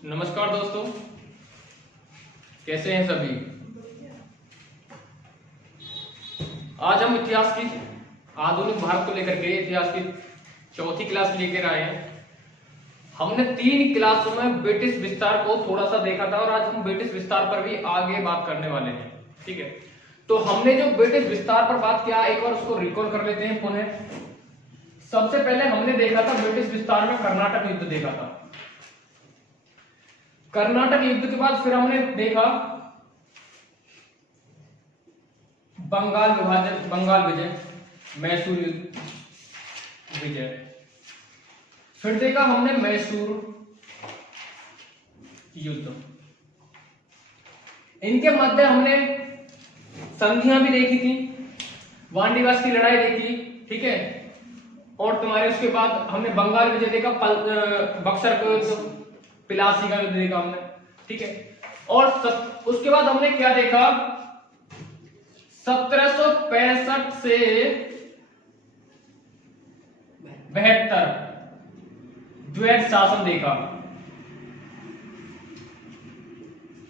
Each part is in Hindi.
नमस्कार दोस्तों, कैसे हैं सभी। आज हम इतिहास की आधुनिक भारत को लेकर के इतिहास की चौथी क्लास लेकर आए हैं। हमने 3 क्लासों में ब्रिटिश विस्तार को थोड़ा सा देखा था और आज हम ब्रिटिश विस्तार पर भी आगे बात करने वाले हैं। ठीक है, तो हमने जो ब्रिटिश विस्तार पर बात किया एक बार उसको रिकॉल कर लेते हैं पुनः। सबसे पहले हमने देखा था ब्रिटिश विस्तार में कर्नाटक युद्ध देखा था। कर्नाटक युद्ध के बाद फिर हमने देखा बंगाल विभाजन, बंगाल विजय, मैसूर युद्ध विजय। फिर देखा हमने मैसूर युद्ध। इनके मध्य हमने संधियां भी देखी थी, वांडीवास की लड़ाई देखी, ठीक है। और तुम्हारे उसके बाद हमने बंगाल विजय देखा, बक्सर का युद्ध, पिलासी का युद्ध देखा हमने, ठीक है। और उसके बाद हमने क्या देखा, 1765 से 72 द्वैत शासन देखा,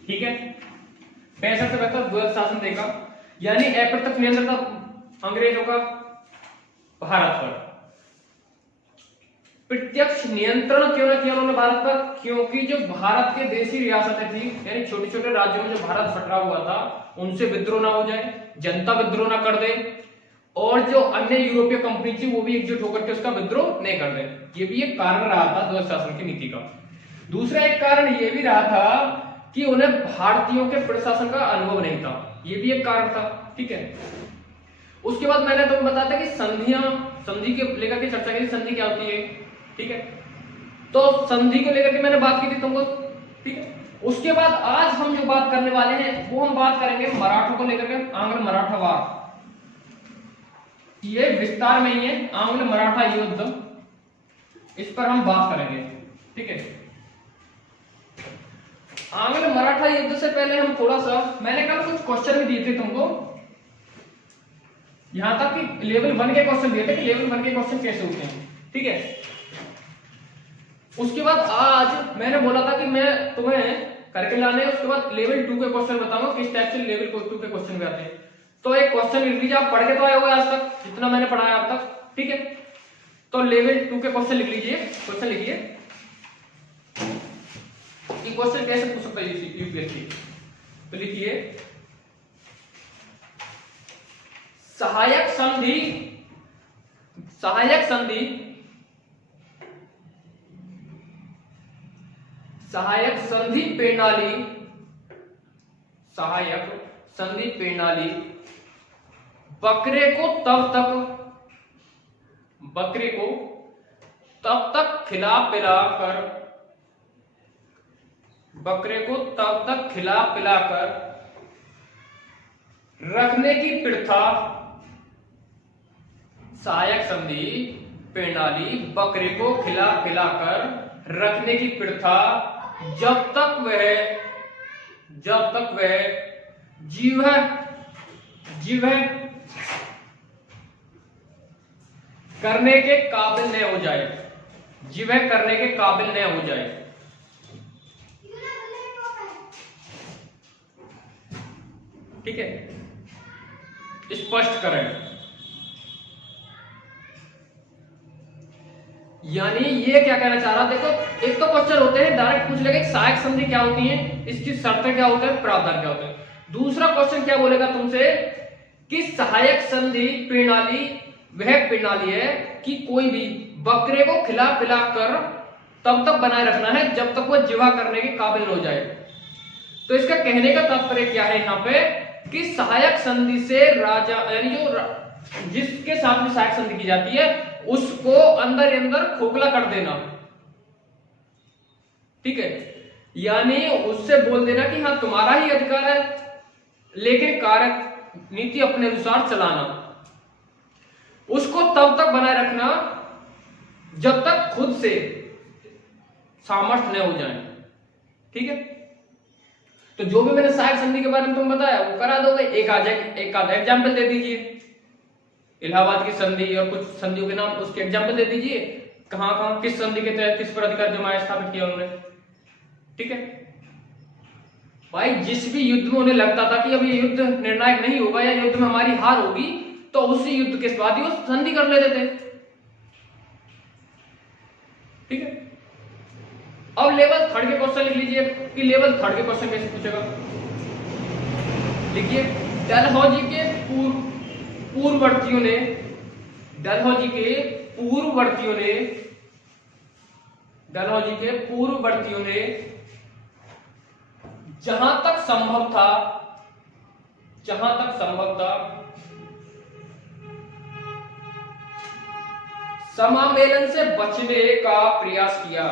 ठीक है। 65 से 72 द्वैत शासन देखा, यानी अप्रत्यक्ष नियंत्रण था अंग्रेजों का भारत पर। प्रत्यक्ष नियंत्रण क्यों ना किया उन्होंने भारत पर, क्योंकि जो भारत के देशी रियासतें थी, यानी छोटे छोटे राज्यों में जो भारत बटा हुआ था, उनसे विद्रोह ना हो जाए, जनता विद्रोह ना कर दे, और जो अन्य यूरोपीय कंपनी थी वो भी एकजुट होकर के उसका विद्रोह नहीं कर दे। ये भी एक कारण रहा था द्वैत शासन की नीति का। दूसरा एक कारण ये भी रहा था कि उन्हें भारतीयों के प्रशासन का अनुभव नहीं था, ये भी एक कारण था, ठीक है। उसके बाद मैंने तुम्हें बताया था कि संधि के लेकर के चर्चा की, संधि क्या होती है, ठीक है। तो संधि को लेकर के मैंने बात की थी तुमको, ठीक है। उसके बाद आज हम जो बात करने वाले हैं वो हम बात करेंगे मराठों को लेकर के, आंग्ल मराठा वार। ये विस्तार में ही है, आंग्ल मराठा युद्ध, इस पर हम बात करेंगे, ठीक है। आंग्ल मराठा युद्ध से पहले हम थोड़ा सा, मैंने कल कुछ क्वेश्चन भी दिए थे तुमको, यहां तक कि लेवल 1 के क्वेश्चन दिए थे कि लेवल 1 के क्वेश्चन कैसे होते हैं, ठीक है। उसके बाद आज मैंने बोला था कि मैं तुम्हें करके लाने, उसके बाद लेवल 2 के क्वेश्चन बताऊंगा किस टाइप से लेवल 2 के क्वेश्चन भी आते हैं। तो एक क्वेश्चन लिख लीजिए, आप पढ़ के तो आए होंगे आज तक, जितना मैंने पढ़ाया अब तक, ठीक है। तो लेवल 2 के क्वेश्चन लिख लीजिए, क्वेश्चन लिखिए कि क्वेश्चन कैसे पूछ सकता है यूपीएससी। तो लिखिए, सहायक संधि, सहायक संधि, सहायक संधि प्रणाली, सहायक संधि प्रणाली बकरे को तब तक खिला पिलाकर, बकरे को तब तक खिला पिलाकर रखने की प्रथा, सहायक संधि प्रणाली बकरे को खिला पिलाकर रखने की प्रथा जब तक वह जीव करने के काबिल न हो जाए, जीव करने के काबिल न हो जाए, ठीक है। स्पष्ट करें, यानी ये क्या कहना चाह रहा, देखो एक तो क्वेश्चन होते हैं डायरेक्ट पूछ लेगा सहायक संधि क्या होती है, इसकी शर्तें क्या होते हैं, प्रावधान क्या होते हैं। दूसरा क्वेश्चन क्या बोलेगा तुमसे कि सहायक संधि प्रणाली वह प्रणाली है कि कोई भी बकरे को खिला पिला कर तब तक बनाए रखना है जब तक वह जिवा करने के काबिल हो जाए। तो इसका कहने का तात्पर्य क्या है यहाँ पे कि सहायक संधि से राजा, यानी जो जिसके साथ में सहायक संधि की जाती है उसको अंदर अंदर खोखला कर देना, ठीक है। यानी उससे बोल देना कि हाँ तुम्हारा ही अधिकार है, लेकिन कार्य नीति अपने अनुसार चलाना, उसको तब तक बनाए रखना जब तक खुद से सामर्थ्य न हो जाए, ठीक है। तो जो भी मैंने सहायक संधि के बारे में तुम बताया वो करा दोगे। एक आधा एग्जाम्पल दे दीजिए, इलाहाबाद की संधि और कुछ संधियों के नाम उसके एग्जाम्पल दे दीजिए, कहां कहां किस संधि के तहत किस पर अधिकार जमाया स्थापित किया उन्होंने, ठीक है भाई, जिस भी युद्ध में उन्हें लगता था कि अब ये युद्ध निर्णायक नहीं होगा या युद्ध में हमारी हार होगी, तो उसी युद्ध के बाद ही वो संधि कर लेते थे। ठीक है, अब लेवल थर्ड के क्वेश्चन लिख लीजिए कि लेवल थर्ड के क्वेश्चन कैसे पूछेगा। लिखिए, डलहौजी के पूर्ववर्तियों ने डलहौजी के पूर्ववर्तियों ने जहां तक संभव था समामेलन से बचने का प्रयास किया।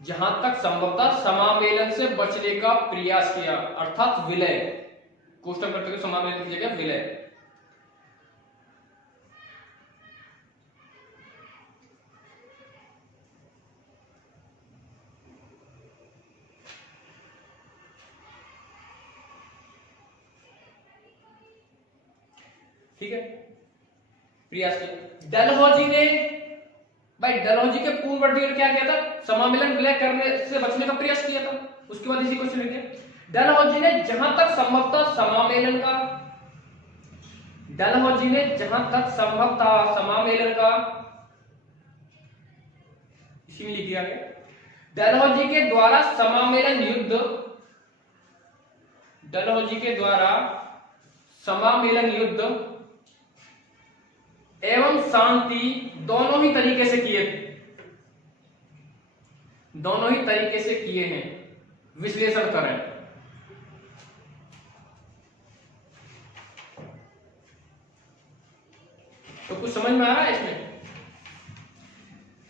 जहां तक संभव था समामेलन से बचने का प्रयास किया, अर्थात विलय, कोष्टक करते हुए समामेलन की जगह विलय। ठीक है, प्रयास किया। डलहौजी के पूर्ववर्तियों ने क्या किया था, समामेलन विलय करने से बचने का प्रयास किया था। उसके बाद इसी क्वेश्चन लिखिए, डलहौजी ने जहां तक संभव था समामेलन का इसी में लिख दिया गया। डलहौजी के द्वारा समामेलन युद्ध एवं शांति दोनों ही तरीके से किए हैं। विश्लेषण करें। तो कुछ समझ में आ रहा है इसमें?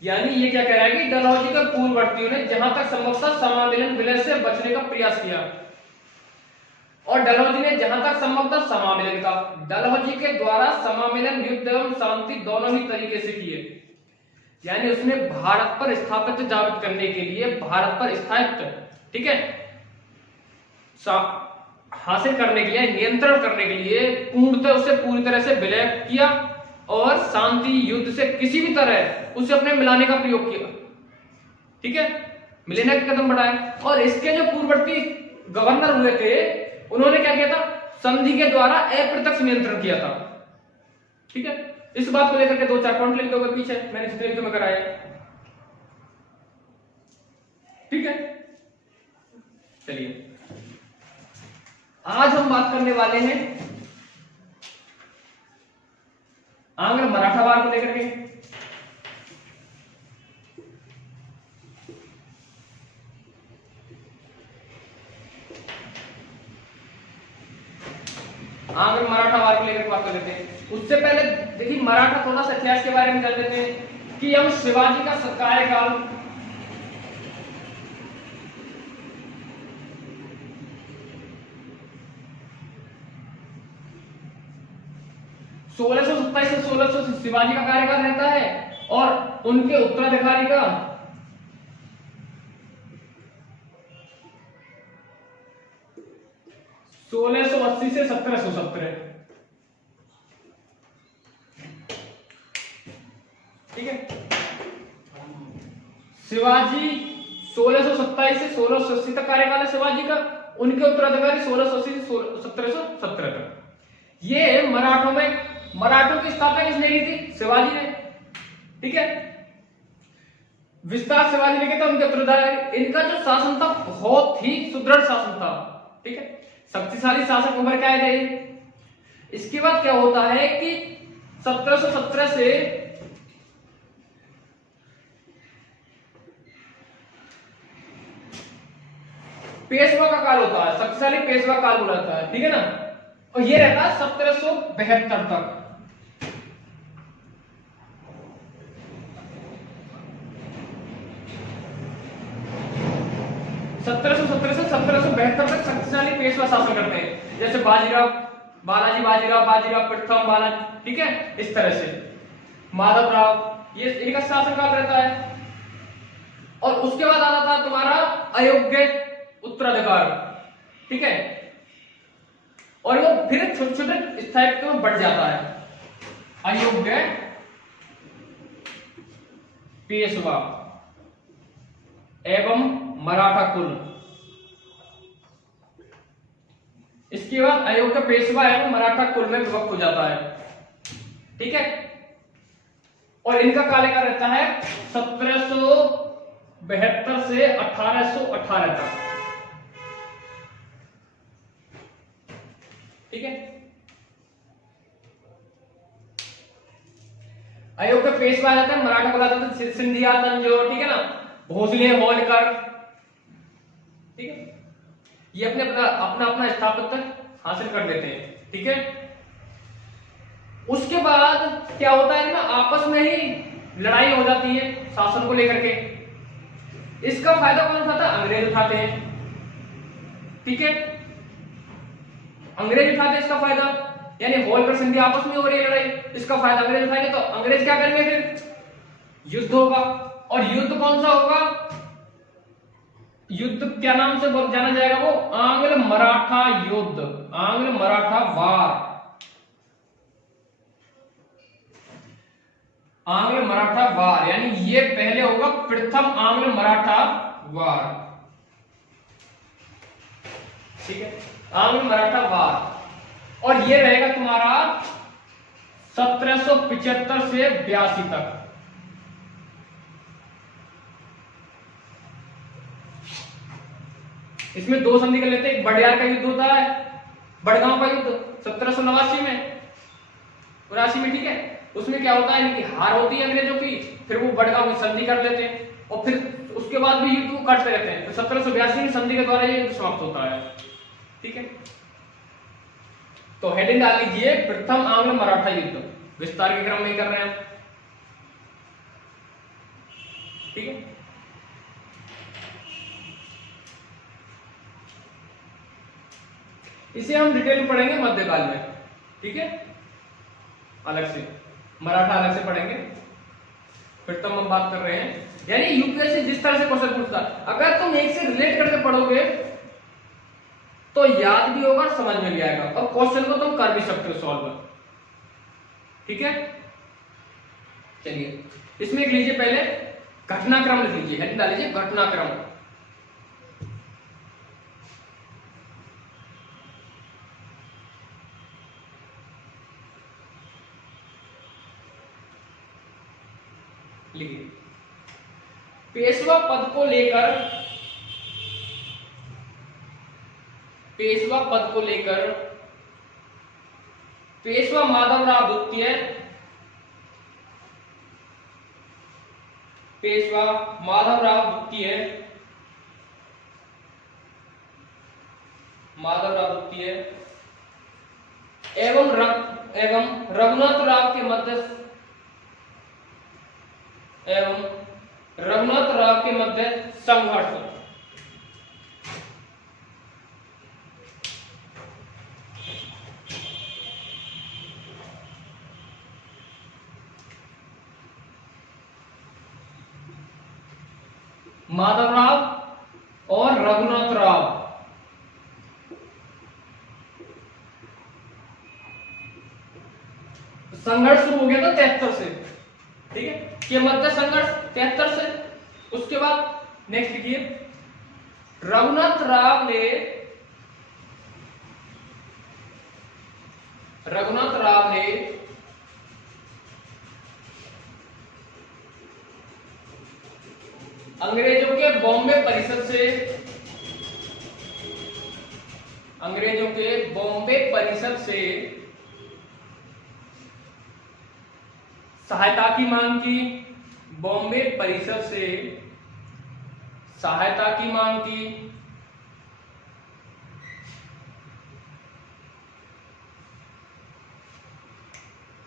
यानी ये क्या कह रहा है कि डलहौजी के पूर्ववर्तियों ने जहां तक संभव था समामेलन विलय से बचने का प्रयास किया, और डलहौजी ने जहां तक संभव था समामेलन का। डलहौजी के द्वारा समामेलन युद्ध एवं शांति दोनों ही तरीके से किए, यानी उसने भारत पर स्थापित जागृत करने के लिए, भारत पर स्थायित्व, ठीक है, हासिल करने के लिए, नियंत्रण करने के लिए पूरी तरह से विलय किया, और शांति युद्ध से किसी भी तरह उसे अपने मिलाने का प्रयोग किया। ठीक है, मिलाने का कदम बढ़ाया। और इसके जो पूर्ववर्ती गवर्नर हुए थे, उन्होंने क्या किया था, संधि के द्वारा अप्रत्यक्ष नियंत्रण किया था। ठीक है, इस बात को लेकर के 2-4 पॉइंट लिख दोगे पीछे, मैंने इस पेज में कराया। ठीक है, चलिए आज हम बात करने वाले हैं आंग्ल मराठावार को लेकर के। आंग्ल मराठावार को लेकर बात कर लेते हैं। उससे पहले देखिए, मराठा थोड़ा सा इतिहास के बारे में जान लेते हैं कि हम शिवाजी का कार्यकाल 1627 से 1600 शिवाजी का कार्यकाल रहता है, और उनके उत्तराधिकारी का 1680 से 1717। ठीक है, शिवाजी 1627 से 1680 तक कार्यकाल है शिवाजी का, उनके उत्तराधिकारी 1680 से 1717 तक। ये मराठों की स्थापना किसने की थी? शिवाजी ने। ठीक है, विस्तार शिवाजी ने किया था, उनके उत्तराधिकारी। इनका जो शासन था बहुत ही सुदृढ़ शासन था। ठीक है, शक्तिशाली शासक उभर के आए थे। इसके बाद क्या होता है कि 1717 से पेशवा का काल होता है, शक्तिशाली पेशवा काल हो जाता है। ठीक है ना, और ये रहता है 1772 तक। 1717 से 1772 तक शक्तिशाली पेशवा शासन करते हैं, जैसे बालाजी बाजीराव प्रथम बालाजी। ठीक है, इस तरह से माधवराव, ये इनका शासन काल रहता है। और उसके बाद आता था तुम्हारा अयोग्य उत्तराधिकार। ठीक है, और वो फिर छोटे छोटे स्थायित्व में बढ़ जाता है। अयोग्य पेशवा एवं मराठा कुल। इसके बाद अयोध्या पेशवा है वो मराठा कुल में विभक्त हो जाता है, ठीक है। और इनका कार्यकाल रहता है 1772 से 1818 तक, ठीक है। अयोध्या पेशवा आ जाता है, मराठा कुल आ जाता है, सिंधिया तंजौर, ठीक है ना, भोसले होलकर, ठीक है। ये अपने अपना अपना स्थापत्य हासिल कर लेते हैं, ठीक है। उसके बाद क्या होता है ना, आपस में ही लड़ाई हो जाती है शासन को लेकर के। इसका फायदा कौन उठाता है? अंग्रेज उठाते हैं, ठीक है। अंग्रेज उठाते हैं इसका फायदा, यानी होलकर सिंधिया आपस में हो रही है लड़ाई, इसका फायदा अंग्रेज उठाएंगे। तो अंग्रेज क्या करेंगे? फिर युद्ध होगा। और युद्ध कौन सा होगा? युद्ध क्या नाम से जाना जाएगा? वो आंग्ल मराठा युद्ध, आंग्ल मराठा वार, आंग्ल मराठा वार, यानी ये पहले होगा प्रथम आंग्ल मराठा वार, ठीक है, आंग्ल मराठा वार। और ये रहेगा तुम्हारा 1775 से 82 तक। इसमें दो संधि कर लेते हैं, एक बड़यार का युद्ध होता है, बड़गांव का युद्ध 1789 में, 83 में, ठीक है। उसमें क्या होता है, इनकी हार होती है अंग्रेजों की, फिर वो बड़गांव की संधि कर लेते हैं, और फिर उसके बाद भी युद्ध को करते रहते हैं। तो 1782 की संधि के द्वारा ये युद्ध समाप्त होता है, ठीक है। तो हेडिंग डाल लीजिए प्रथम आंग्ल मराठा युद्ध, विस्तार के क्रम में ही कर रहे हैं, ठीक है। इसे हम डिटेल में पढ़ेंगे मध्यकाल में, ठीक है, अलग से, मराठा अलग से पढ़ेंगे। फिर तो हम बात कर रहे हैं, यानी यूपीएससी जिस तरह से क्वेश्चन पूछता है, अगर तुम एक से रिलेट करके पढ़ोगे तो याद भी होगा, समझ में भी आएगा, और क्वेश्चन को तुम कर भी सकते हो सॉल्व, ठीक है। चलिए इसमें लिख लीजिए, पहले घटनाक्रम लिख लीजिए, हेडिंग डाल लीजिए घटनाक्रम। लिखिए, पेशवा पद को लेकर, पेशवा पद को लेकर पेशवा माधवराव द्वितीय, पेशवा माधवराव द्वितीय, माधवराव द्वितीय एवं रघुनाथ राव के मध्य, एवं रघुनाथ राव के मध्य संघर्ष। माधवराव और रघुनाथ राव, संघर्ष शुरू हो गया था 73 से, ठीक है, के मध्य संघर्ष 73 से। उसके बाद नेक्स्ट लिखिए, रघुनाथ राव ने, रघुनाथ राव ने अंग्रेजों के बॉम्बे परिषद से, अंग्रेजों के बॉम्बे परिषद से सहायता की मांग की, बॉम्बे परिषद से सहायता की मांग की,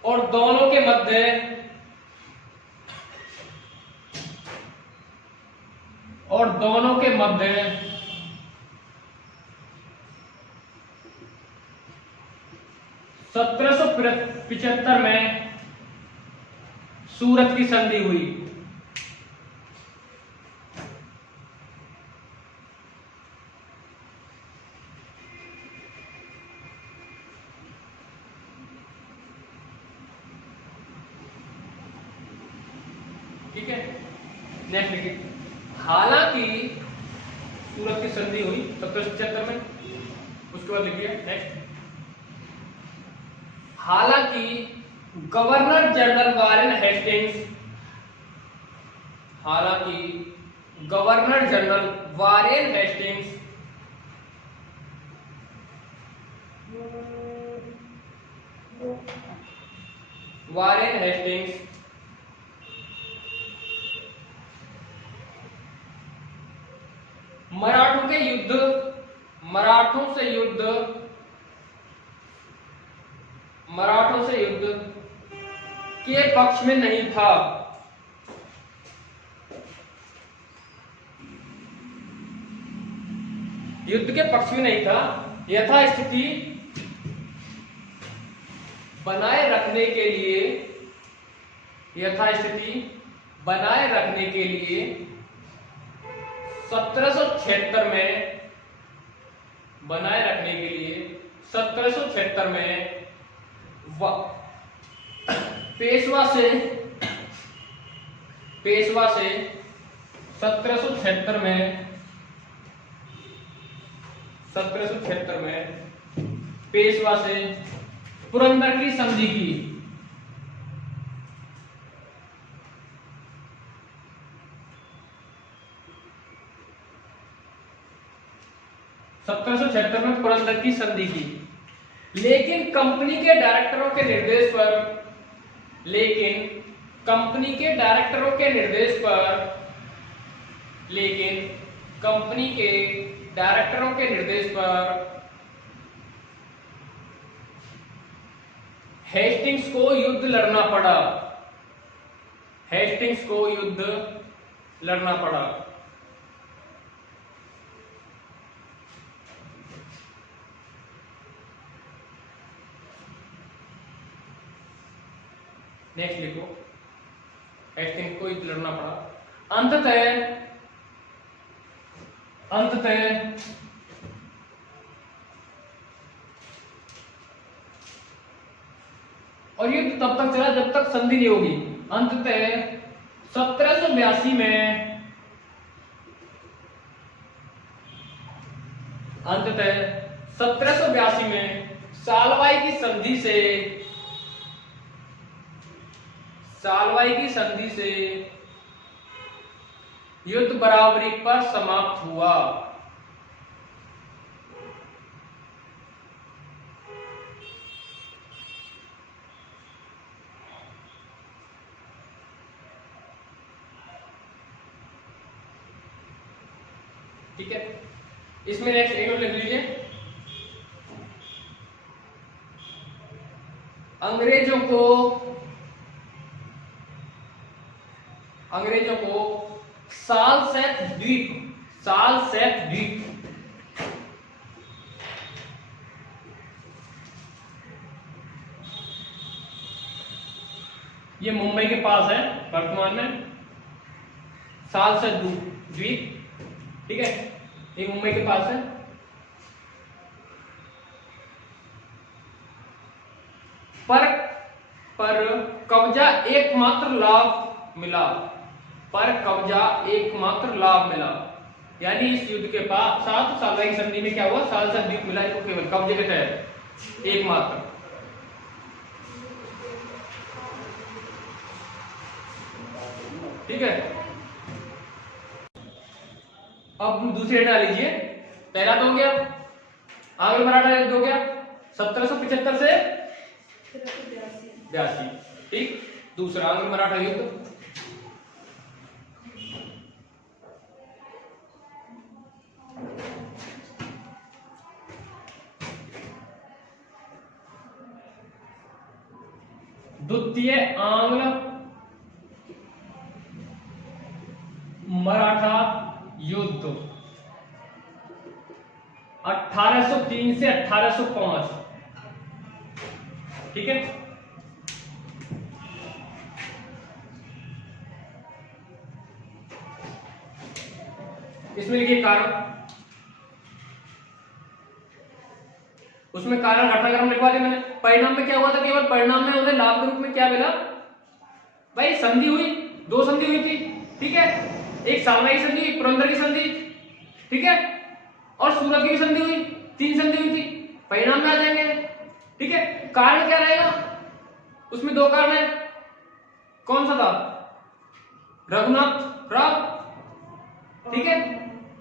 और दोनों के मध्य, और दोनों के मध्य 1775 में सूरत की संधि हुई। ठीक है, नेक्स्ट लिखिए, हालांकि सूरत की संधि हुई 1776 में। उसके बाद लिखिए नेक्स्ट। हालांकि गवर्नर जनरल वारेन हेस्टिंग्स, हालांकि गवर्नर जनरल वारेन हेस्टिंग्स मराठों के युद्ध, मराठों से युद्ध के पक्ष में नहीं था। युद्ध के पक्ष में नहीं था। यथास्थिति बनाए रखने के लिए, यथास्थिति बनाए रखने के लिए 1776 में, बनाए रखने के लिए 1776 में पेशवा से 1776 में 1776 में पेशवा से पुरंदर की संधि की। में पुरंदर की संधि की, लेकिन कंपनी के डायरेक्टरों के निर्देश पर, लेकिन कंपनी के डायरेक्टरों के निर्देश पर, लेकिन कंपनी के डायरेक्टरों के निर्देश पर हेस्टिंग्स को युद्ध लड़ना पड़ा। हेस्टिंग्स को युद्ध लड़ना पड़ा। नेक्स्ट लिखो, हेस्टिंग्स को युद्ध लड़ना पड़ा। अंततः और युद्ध तब तक चला जब तक संधि नहीं होगी। अंततः 1782 में, अंततः 1782 में सालवाई की संधि से, सालवाई की संधि से युद्ध बराबरी पर समाप्त हुआ। ठीक है, इसमें नेक्स्ट एक और लिख लीजिए। अंग्रेजों को सालसेट द्वीप, सालसेट द्वीप ये मुंबई के पास है वर्तमान में, सालसेट द्वीप, ठीक है, ये मुंबई के पास है। पर कब्जा एकमात्र लाभ मिला, पर कब्जा एकमात्र लाभ मिला। यानी इस युद्ध के साथ सालवाई की संधि में क्या हुआ, सालसेट द्वीप मिला इसको केवल कब्जे के तहत एकमात्र। ठीक है, अब दूसरी हेड डाल लीजिए। पहला तो हो गया आंग्ल मराठा युद्ध, हो गया 1775 से 82। ठीक, दूसरा आंग्ल मराठा युद्ध, द्वितीय आंग्ल मराठा युद्ध 1803 से 1805। ठीक है, इसमें लिखिए कारण, उसमें कारण घटनाक्रम लिखवा दिया मैंने। परिणाम में क्या हुआ था, केवल परिणाम में उन्हें लाभ के रूप में क्या मिला भाई, संधि हुई, दो संधि हुई थी। ठीक है, एक सालवाई संधि, एक पुरंदर की संधि, ठीक है, और सूरत की भी संधि हुई, 3 संधि हुई थी, परिणाम में आ जाएंगे। ठीक है, कारण क्या रहेगा, उसमें 2 कारण है, कौन सा था, रघुनाथ राव, ठीक है,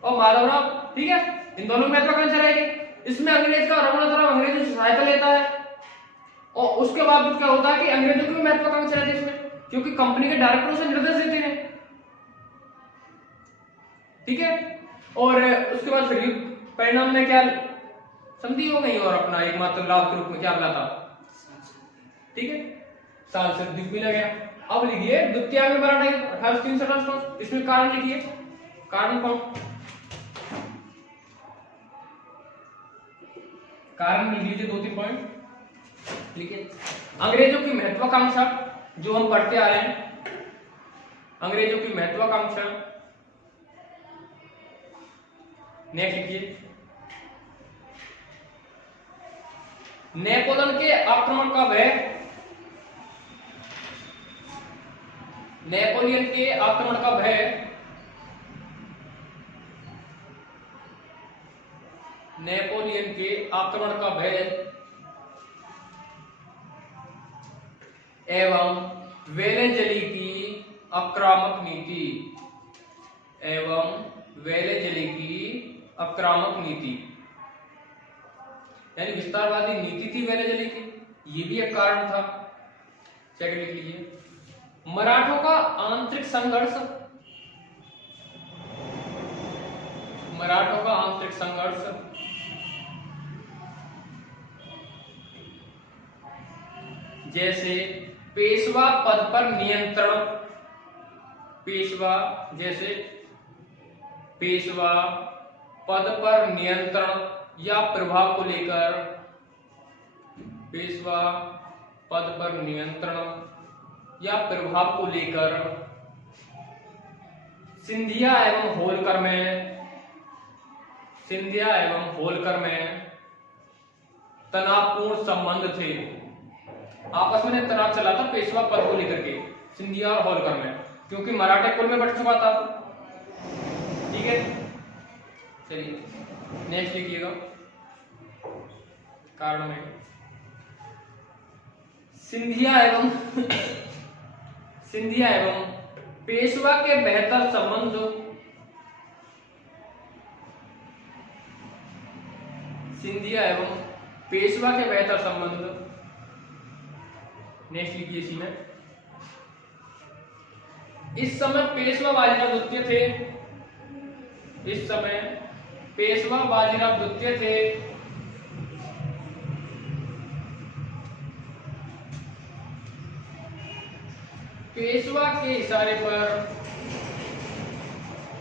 और माधव राव, ठीक है, इन दोनों में महत्वाकांक्षा रहेगी। इसमें अंग्रेज का, रघुनाथ राव अंग्रेजों से सहायता लेता है, और उसके बाद क्या होता है कि अंग्रेजों की भी महत्वाकांक्षा रहती है इसमें, क्योंकि कंपनी के डायरेक्टर उसे निर्देश देते हैं। ठीक है, और उसके बाद फिर परिणाम में क्या संधि हो गई, और अपना एकमात्र लाभ के रूप में क्या मिला था, ठीक है, साल से द्वीप मिला गया। अब लिखिए द्वितीयांग मराठा 1863, इसमें कारण लिखिए, कारण कौन, कारण लिख लीजिए 2-3 पॉइंट लिखिए। अंग्रेजों की महत्वाकांक्षा जो हम पढ़ते आ रहे हैं, अंग्रेजों की महत्वाकांक्षा, नेक्स्ट लिखिए, नेपोलियन के आक्रमण का भय, नेपोलियन के आक्रमण का भय, नेपोलियन के आक्रमण का भय एवं वेलेजली की आक्रामक नीति, एवं वेलेजली की आक्रामक नीति, यानी विस्तारवादी नीति थी वेलेजली की, ये भी एक कारण था। सेकंड लिख लीजिए, मराठों का आंतरिक संघर्ष, मराठों का आंतरिक संघर्ष, जैसे पेशवा पद पर नियंत्रण, पेशवा जैसे पेशवा पद पर नियंत्रण या प्रभाव को लेकर, पेशवा पद पर नियंत्रण या प्रभाव को लेकर सिंधिया एवं होलकर में, सिंधिया एवं होलकर में तनावपूर्ण संबंध थे, आपस में तनाव चला था पेशवा पद को लेकर के सिंधिया और होलकर में, क्योंकि मराठे कुल में बट चुका था। ठीक है, चलिए नेक्स्ट लिखिएगा, कारण में सिंधिया एवं सिंधिया एवं पेशवा के बेहतर संबंध, सिंधिया एवं पेशवा के बेहतर संबंध, नेक्स्ट लिखिए इसी में, इस समय पेशवा बाजीराव द्वितीय थे, इस समय पेशवा बाजीराव द्वितीय थे, पेशवा के इशारे पर,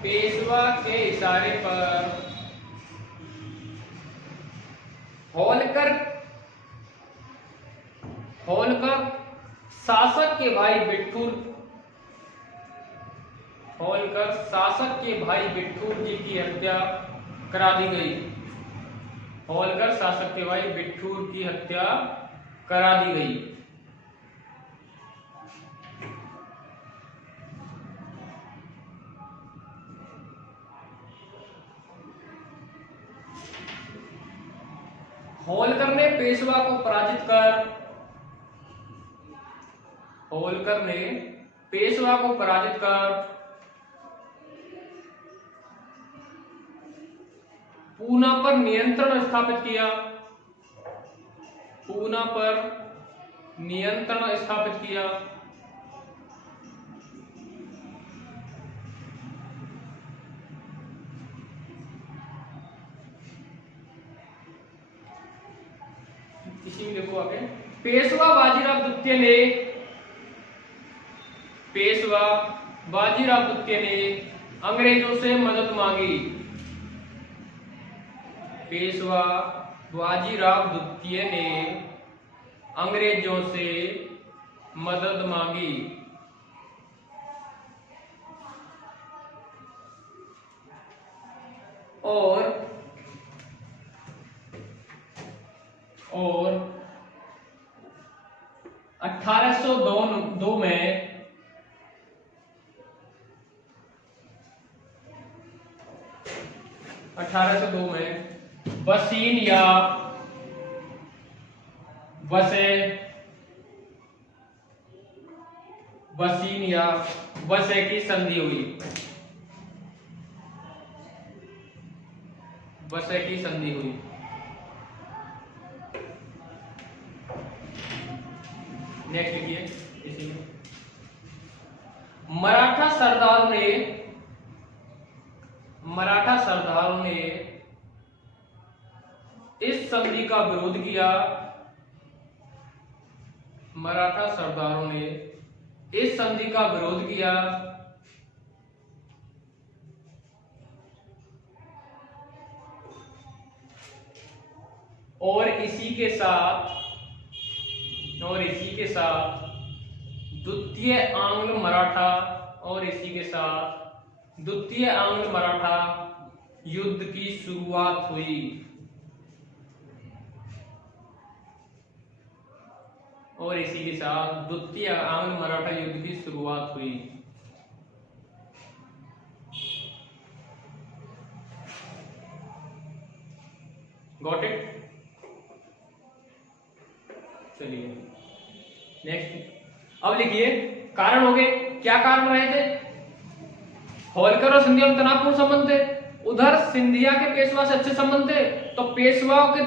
पेशवा के इशारे पर होलकर, होलकर शासक के भाई बिट्ठूर, होलकर शासक के भाई बिट्ठूर जी की हत्या करा दी गई, होलकर शासक के भाई बिट्ठूर की हत्या करा दी गई। होलकर ने पेशवा को पराजित कर, होलकर ने पेशवा को पराजित कर पूना पर नियंत्रण स्थापित किया, पूना पर नियंत्रण स्थापित किया, इसी में देखो आगे, पेशवा बाजीराव द्वितीय ने, पेशवा बाजीराव द्वितीय ने अंग्रेजों से मदद मांगी, पेशवा बाजीराव द्वितीय ने अंग्रेजों से मदद मांगी, और 1802 में 1802 में बसीन या वसे की संधि हुई। वसे की संधि हुई। नेक्स्ट लिखिए इसी में, मराठा सरदारों ने इस संधि का विरोध किया। मराठा सरदारों ने इस संधि का विरोध किया और इसी के साथ द्वितीय आंग्ल मराठा युद्ध की शुरुआत हुई। और इसी के साथ द्वितीय आंग्ल मराठा युद्ध की शुरुआत हुई। Got it? चलिए नेक्स्ट। अब लिखिए कारण हो गए। क्या कारण रहे थे? होलकर और सिंधिया में तनावपूर्ण संबंध थे। उधर सिंधिया के पेशवा से अच्छे संबंध थे, तो पेशवा के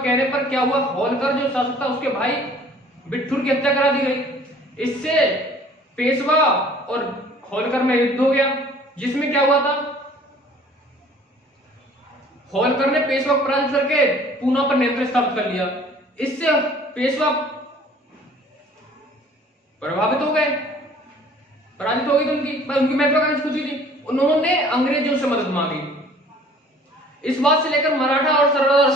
कहने पर क्या हुआ, होलकर जो शासक था उसके भाई बिट्ठूर की हत्या करा दी गई। इससे पेशवा और होलकर में युद्ध हो गया, जिसमें क्या हुआ था, होलकर ने पेशवा को पराजित करके पूना पर नियंत्रण स्थापित कर लिया। इससे पेशवा प्रभावित हो गए, पराजित हो गई। तो उनकी महत्वाकांक्षी कुछ थी, उन्होंने अंग्रेजों से मदद मांगी। इस बात से लेकर मराठा और सरदार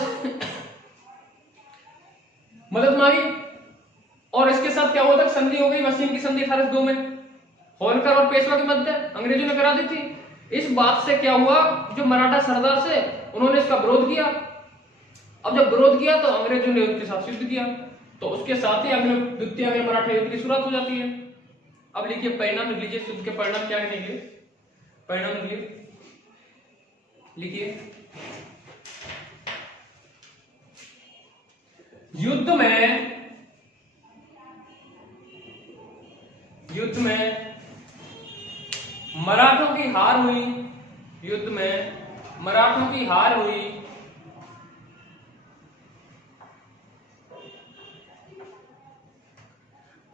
मदद मांगी, और इसके साथ क्या हुआ था, संधि हो गई, वसीम की संधि 1802 में होलकर और पेशवा की मदद अंग्रेजों ने करा दी थी। इस बात से क्या हुआ, जो मराठा सरदार से उन्होंने इसका विरोध किया। अब जब विरोध किया तो अंग्रेजों ने उनके साथ युद्ध किया, तो उसके साथ ही द्वितीय आंग्ल मराठा युद्ध की शुरुआत हो जाती है। अब लिखिए परिणाम लिख लीजिए, युद्ध के परिणाम क्या लिखिए, परिणाम लिखिए। युद्ध में मराठों की हार हुई। युद्ध में मराठों की हार हुई।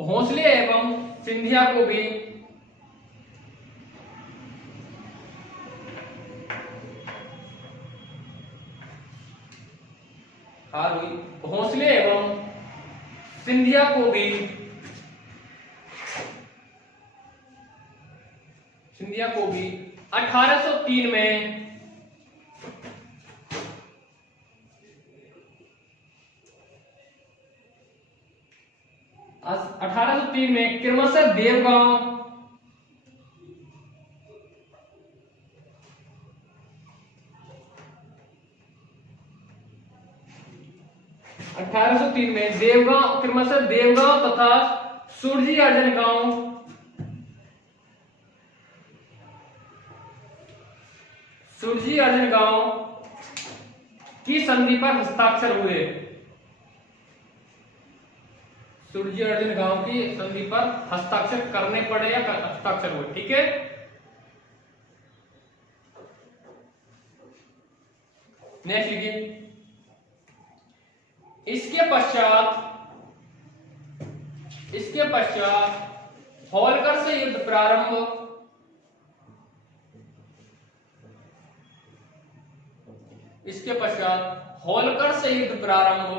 भोंसले एवं सिंधिया को भी हार हुई। भोंसले एवं सिंधिया को भी 1803 में क्रमशः देवगांव, क्रमशः देवगांव तथा सुरजी अर्जन गांव की संधि पर हस्ताक्षर हुए। सुरजी अर्जन गांव की संधि पर हस्ताक्षर करने पड़े या हस्ताक्षर हुए, ठीक है। नेक्स्ट लिखिए। इसके पश्चात होलकर से युद्ध प्रारंभ। इसके पश्चात होलकर से युद्ध प्रारंभ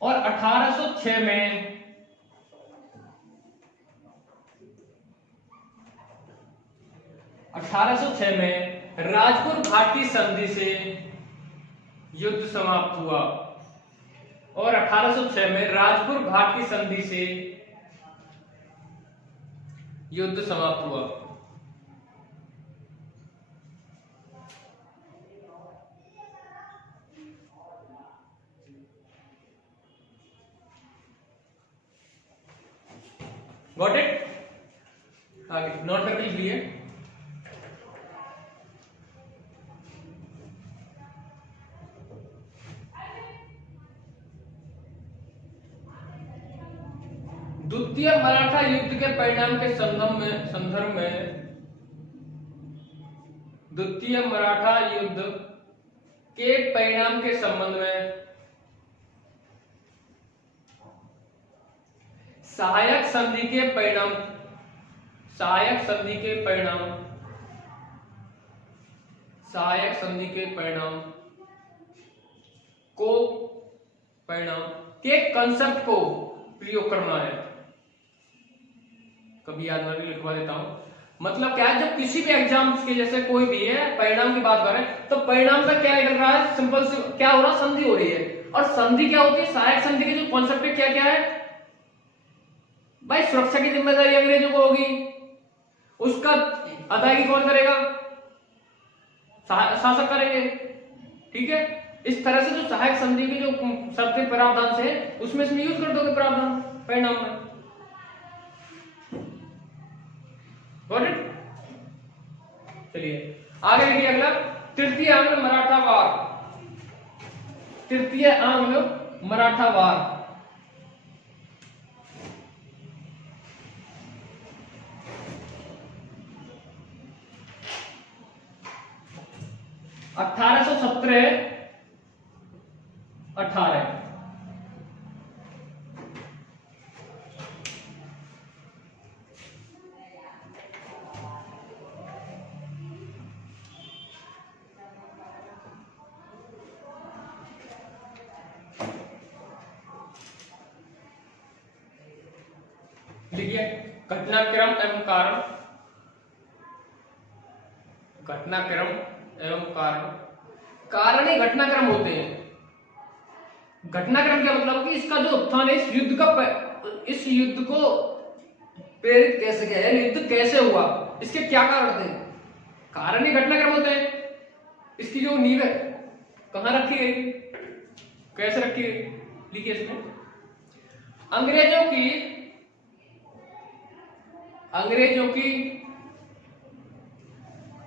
और 1806 में राजपुर घाटी संधि से युद्ध समाप्त हुआ। और 1806 में राजपुर घाटी संधि से युद्ध समाप्त हुआ। Got it? आगे नोट करके लिख लिए। द्वितीय मराठा युद्ध के परिणाम के संदर्भ में द्वितीय मराठा युद्ध के परिणाम के संबंध में सहायक संधि के परिणाम के कंसेप्ट को प्रयोग करना है। कभी याद नहीं, लिखवा देता हूं। मतलब क्या है, जब किसी भी एग्जाम्स के जैसे कोई भी है परिणाम की बात करें तो परिणाम का क्या निकल रहा है, सिंपल क्या हो रहा है, संधि हो रही है। और संधि क्या होती है, सहायक संधि के जो कॉन्सेप्ट है क्या क्या है भाई, सुरक्षा की जिम्मेदारी अंग्रेजों को होगी, उसका अदायगी कौन करेगा, शासक करेंगे। ठीक है, इस तरह से जो सहायक संधि की जो शर्तें प्रावधान से उसमें इसमें यूज कर दोगे प्रावधान परिणाम में। Got it? चलिए आगे देखिए अगला, तृतीय अंग मराठावार। तृतीय अंग मराठावार। अठारह सौ 18 लिखिए, घटनाक्रम एवं कारण। घटनाक्रम एवं कारण। कारण ही घटनाक्रम होते हैं। घटनाक्रम क्या मतलब कि इसका जो उत्थान है, इस युद्ध को प्रेरित कैसे किया, युद्ध कैसे हुआ, इसके क्या कारण थे, कारण ही घटनाक्रम होते हैं। इसकी जो नींव है कहां रखी गई, कैसे रखी गई, लिखिए इसमें। अंग्रेजों की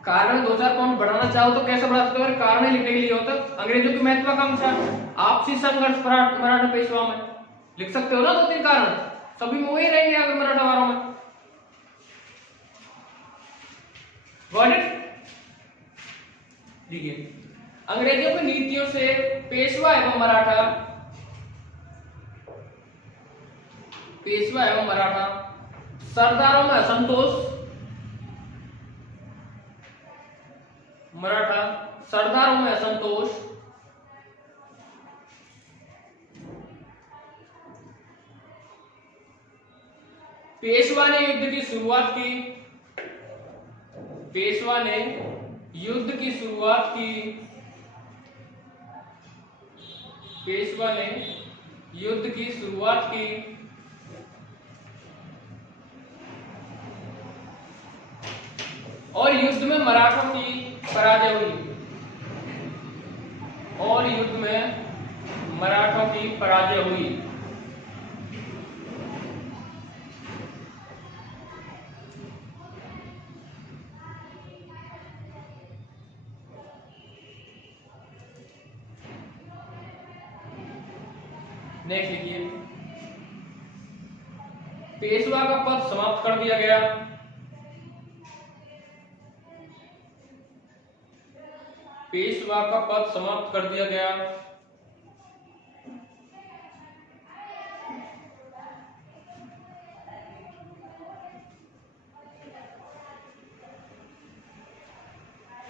कारण 2000 पाउंड बढ़ाना चाहो तो कैसे बढ़ा सकते हो, कारण लिखने के लिए होता है। अंग्रेजों की महत्वाकांक्षा, आपसी संघर्ष मराठा पेशवा में, लिख सकते हो ना 2-3 कारण, सभी में वही रहेंगे अगर मराठावारों में। Got it? देखिए, अंग्रेजों की नीतियों से पेशवा एवं मराठा सरदारों में असंतोष, पेशवा ने युद्ध की शुरुआत की और युद्ध में मराठों की पराजय हुई। नेक्स्ट लिखिए, पेशवा का पद समाप्त कर दिया गया। पेशवा का पद समाप्त कर दिया गया।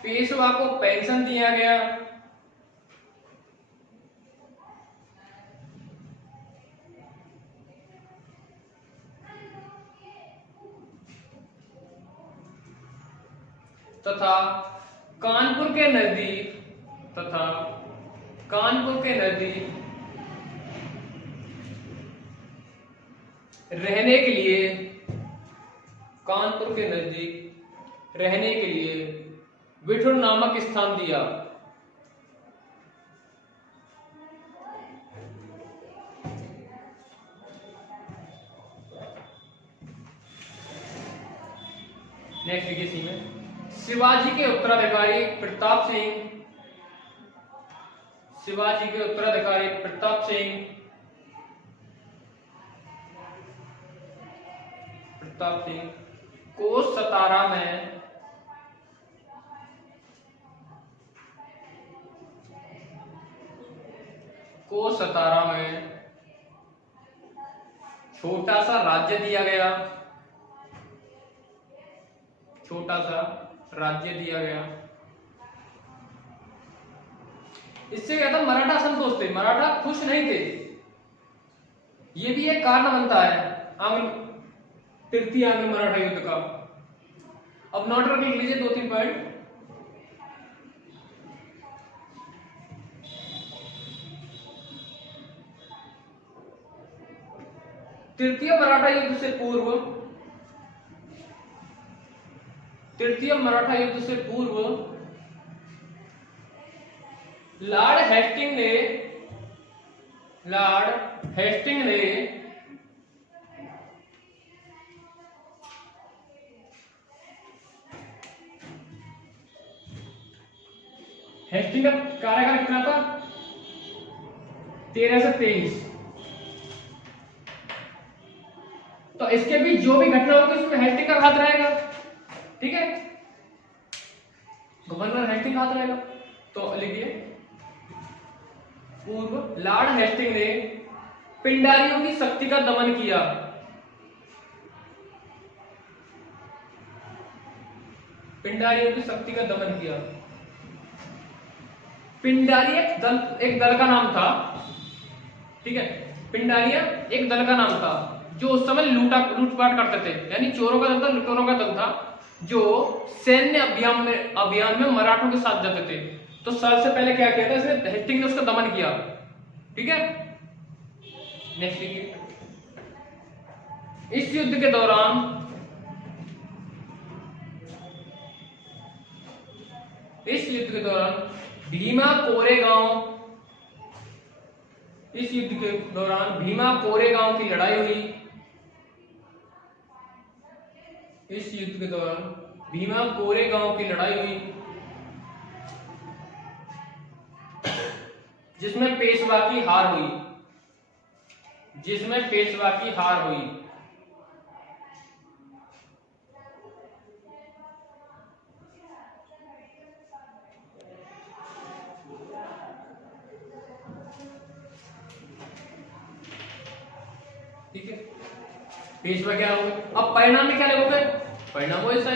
पेशवा को पेंशन दिया गया। तथा कानपुर के नजदीक रहने के लिए बिठूर नामक स्थान दिया। नेक्स्ट देखिए सी में, शिवाजी के उत्तराधिकारी प्रताप सिंह, शिवाजी के उत्तराधिकारी प्रताप सिंह, प्रताप सिंह को 17 में छोटा सा राज्य दिया गया, छोटा सा राज्य दिया गया। इससे क्या था, मराठा असंतोष थे, मराठा खुश नहीं थे, ये भी एक कारण बनता है आंग्ल तृतीय आंग्ल मराठा युद्ध का। अब नोट रख लीजिए 2-3 पॉइंट। तृतीय मराठा युद्ध से पूर्व, तृतीय मराठा युद्ध से पूर्व लॉर्ड हेस्टिंग ने हेस्टिंग का कार्यकाल कितना था, 13 से 23। तो इसके बीच जो भी घटना होगी उसमें हेस्टिंग का हाथ रहेगा, ठीक है, गवर्नर हेस्टिंग हाथ रहेगा। तो लिखिए, पूर्व लॉर्ड हेस्टिंग ने पिंडारियों की शक्ति का दमन किया, पिंडारियों की शक्ति का दमन किया। पिंडारी एक दल का नाम था, ठीक है, पिंडारिया एक दल का नाम था जो उस समय लूटपाट करते थे, यानी चोरों का दल था, लुटेरों का दल था, जो सैन्य अभियान में मराठों के साथ जाते थे। तो सबसे पहले क्या किया था, इसने हेस्टिंग ने उसका दमन किया, ठीक है। नेक्स्ट देखिए, इस युद्ध के दौरान भीमा कोरेगांव की लड़ाई हुई। इस युद्ध के दौरान भीमा कोरेगांव की लड़ाई हुई, जिसमें पेशवा की हार हुई, ठीक है। पेशवा क्या हो गए, अब परिणाम में क्या लिखोगे, परिणाम वो ऐसा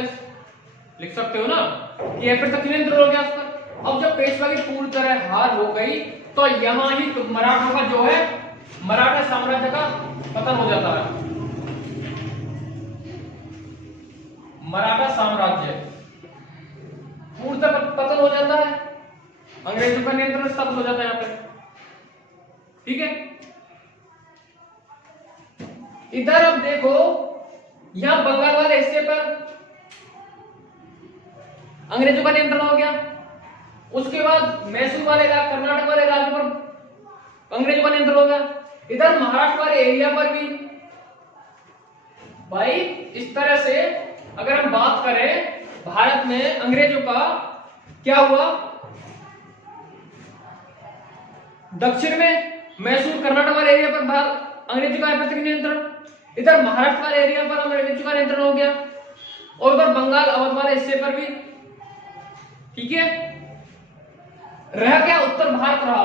लिख सकते हो ना कि या फिर दक्षिणेंद्र हो गया उस पर। अब जब पेशवा की पूरी तरह हार हो गई तो यहां ही तो मराठों का जो है, मराठा साम्राज्य का पतन हो जाता है। मराठा साम्राज्य पूरी तरह पतन हो जाता है, अंग्रेजों का नियंत्रण स्थापित हो जाता है यहाँ पे, ठीक है। इधर अब देखो, यहां बंगाल वाले हिस्से पर अंग्रेजों का नियंत्रण हो गया, उसके बाद मैसूर वाले कर्नाटक वाले राज्य पर अंग्रेजों का नियंत्रण हो गया, इधर महाराष्ट्र वाले एरिया पर भी। भाई इस तरह से अगर हम बात करें, भारत में अंग्रेजों का क्या हुआ, दक्षिण में मैसूर कर्नाटक वाले एरिया पर अंग्रेजों का नियंत्रण, इधर महाराष्ट्र वाले एरिया पर अंग्रेजों का नियंत्रण हो गया, और उधर बंगाल अवध वाले हिस्से पर भी, ठीक है। रह क्या, उत्तर भारत रहा।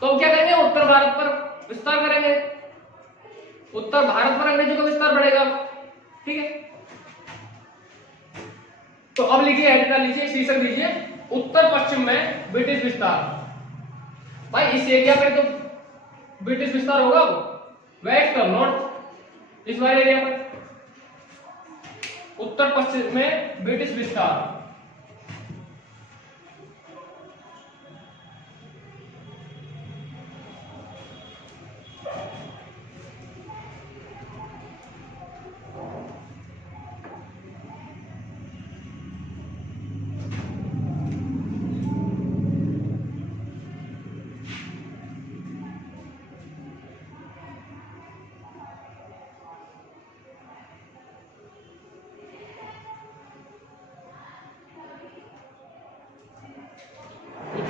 तो हम क्या करेंगे, उत्तर भारत पर विस्तार करेंगे, उत्तर भारत पर अंग्रेजों का विस्तार बढ़ेगा, ठीक है। तो अब लिखिए, हेड कर लीजिए, शीर्षक दीजिए, उत्तर पश्चिम में ब्रिटिश विस्तार। भाई इस एरिया पे तो ब्रिटिश विस्तार होगा, वेस्ट और नॉर्थ, इस वाले एरिया पर उत्तर पश्चिम में ब्रिटिश विस्तार।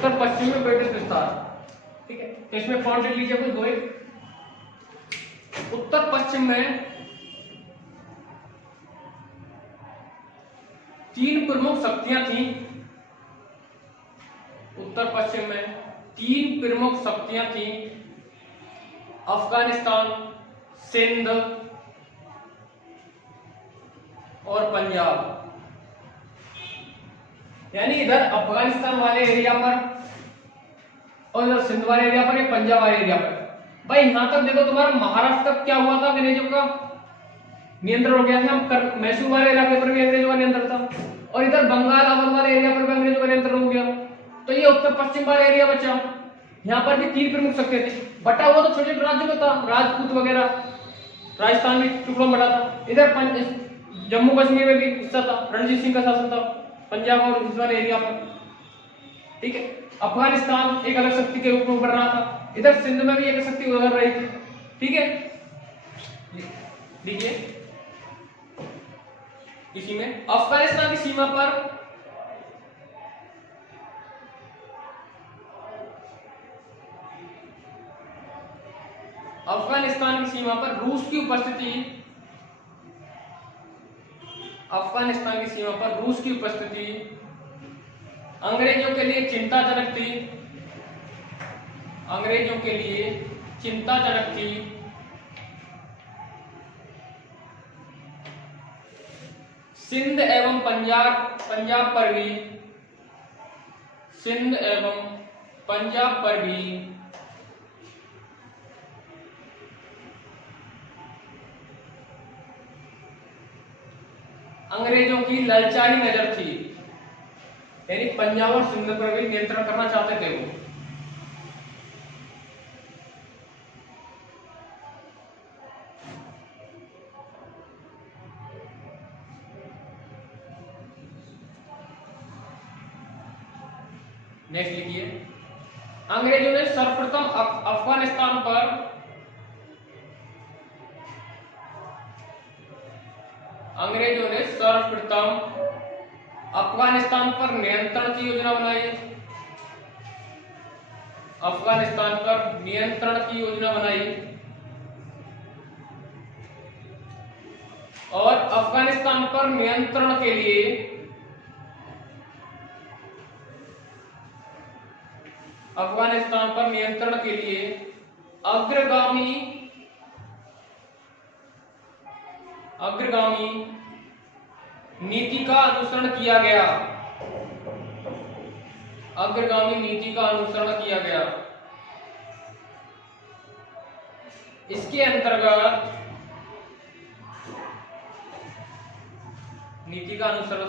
उत्तर पश्चिम में ब्रिटिश विस्तार। ठीक है, तो इसमें पॉइंट लिख लीजिए कुछ दो एक। उत्तर पश्चिम में 3 प्रमुख शक्तियां थी। उत्तर पश्चिम में 3 प्रमुख शक्तियां थी, अफगानिस्तान, सिंध और पंजाब। यानी इधर अफगानिस्तान वाले एरिया पर और इधर सिंध वाले एरिया पर, पंजाब वाले एरिया पर। भाई यहां तक देखो तुम्हारा महाराष्ट्र तक क्या हुआ था, अंग्रेजों का नियंत्रण हो गया था। मैसूर वाले इलाके पर भी अंग्रेजों का नियंत्रण था, और इधर बंगाल अवध वाले एरिया पर भी अंग्रेजों का नियंत्रण हो गया। तो ये उत्तर पश्चिम वाला एरिया बचा। यहाँ पर भी 3 प्रमुख शक्तियां थी। बटा हुआ तो छोटे छोटे राज्यों में था, राजपूत वगैरह, राजस्थान भी टुकड़ों में बटा था। इधर जम्मू कश्मीर में भी हिस्सा था, रणजीत सिंह का शासन था पंजाब और इस वाले एरिया पर। ठीक है, अफगानिस्तान एक अलग शक्ति के रूप में उभर रहा था, इधर सिंध में भी एक शक्ति उभर रही थी। ठीक है, देखिए इसी में अफगानिस्तान की सीमा पर रूस की उपस्थिति, अफगानिस्तान की सीमा पर रूस की उपस्थिति अंग्रेजों के लिए चिंताजनक थी, अंग्रेजों के लिए चिंताजनक थी। सिंध एवं पंजाब पर भी, सिंध एवं पंजाब पर भी अंग्रेजों की ललचाई नजर थी। यानी पंजाब और सिंध पर भी नियंत्रण करना चाहते थे वो। नेक्स्ट लिखिए, अंग्रेजों ने सर्वप्रथम अफगानिस्तान पर नियंत्रण की योजना बनाई। अफगानिस्तान पर नियंत्रण की योजना बनाई और अफगानिस्तान पर नियंत्रण के लिए अग्रगामी नीति का अनुसरण किया गया। अग्रगामी नीति का अनुसरण किया गया। इसके अंतर्गत नीति का अनुसरण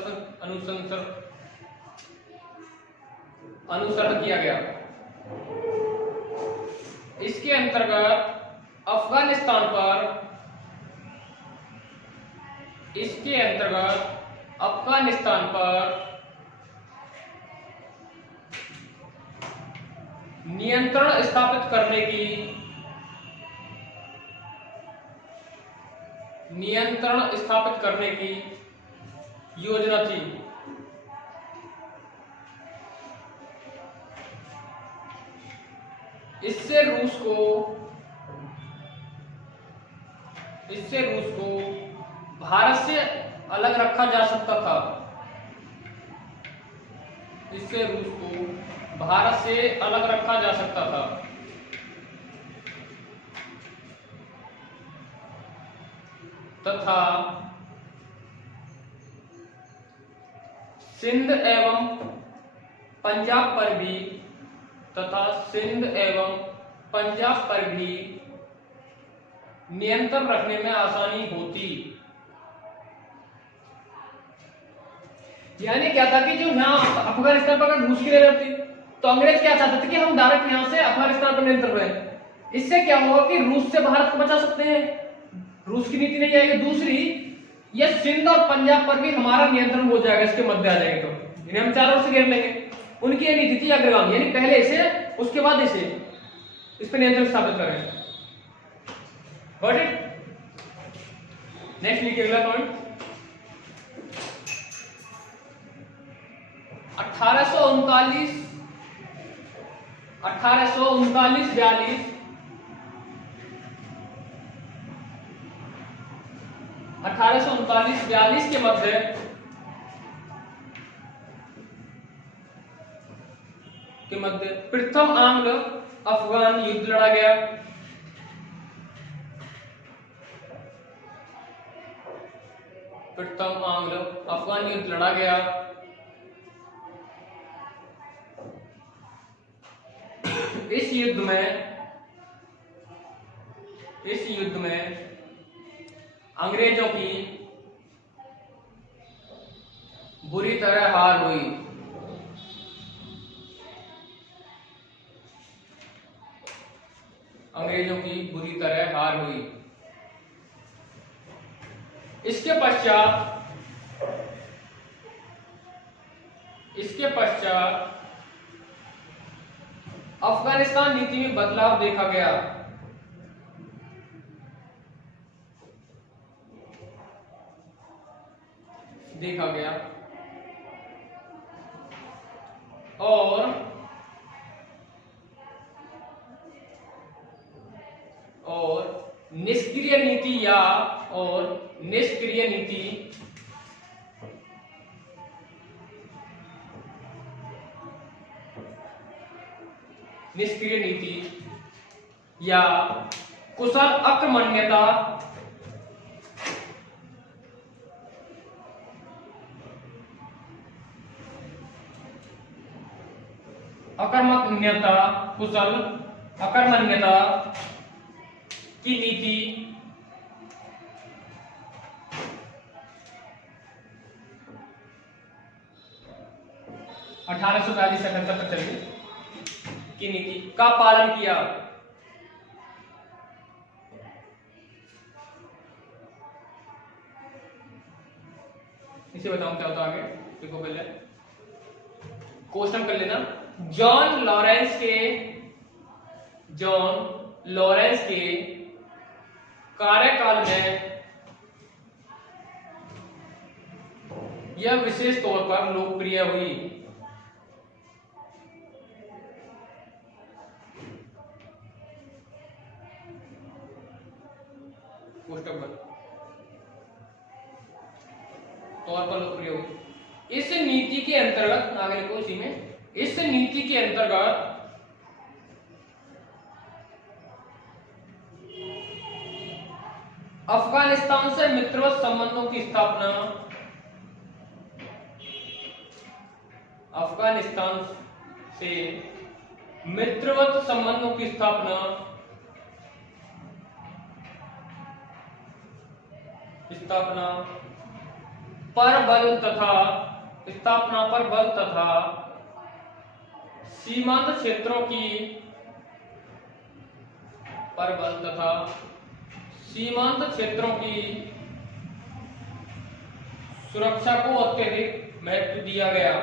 किया गया। इसके अंतर्गत अफगानिस्तान पर नियंत्रण स्थापित करने की योजना थी। इससे रूस को भारत से अलग रखा जा सकता था। इससे रूस को भारत से अलग रखा जा सकता था। तथा सिंध एवं पंजाब पर भी नियंत्रण रखने में आसानी होती। यानी क्या था कि जो यहाँ अफगानिस्तान पर अगर रूस की नजर थी तो अंग्रेज क्या चाहते थे कि हम डायरेक्ट यहाँ से अफगानिस्तान पर नियंत्रण रहे। इससे क्या होगा कि रूस से भारत को बचा सकते हैं, रूस की नीति नहीं आएगी। दूसरी, ये सिंध और पंजाब पर भी हमारा नियंत्रण हो जाएगा, इसके मध्य आ जाएंगे तो इन्हें हम चारों से घेर लेंगे। उनकी ये नीति थी अग्रगामी, यानी पहले इसे उसके बाद इसे, इस पर नियंत्रण स्थापित करें। Got it? नेक्स्ट लिखिए अगला पॉइंट। 1839 1839-42 1839-42 के मध्य प्रथम आंग्ल अफगान युद्ध लड़ा गया। प्रथम आंग्ल अफगान युद्ध लड़ा गया। इस युद्ध में अंग्रेजों की बुरी तरह हार हुई। अंग्रेजों की बुरी तरह हार हुई। इसके पश्चात अफगानिस्तान नीति में बदलाव देखा गया। और निष्क्रिय नीति या कुशल आक्रमण्यता कुशल आक्रमण्यता की नीति 1842-77 तक चली की नीति का पालन किया। इसे बताऊं क्या होता आगे, देखो पहले क्वेश्चन कर लेना। जॉन लॉरेंस के कार्यकाल में यह विशेष तौर पर लोकप्रिय हुई। तौर पर लोकप्रिय हुई। इस नीति के अंतर्गत आगे लिखो, इसी में इस नीति के अंतर्गत अफगानिस्तान से मित्रवत संबंधों की स्थापना पर बल तथा सीमांत क्षेत्रों की सुरक्षा को अत्यधिक महत्व दिया गया।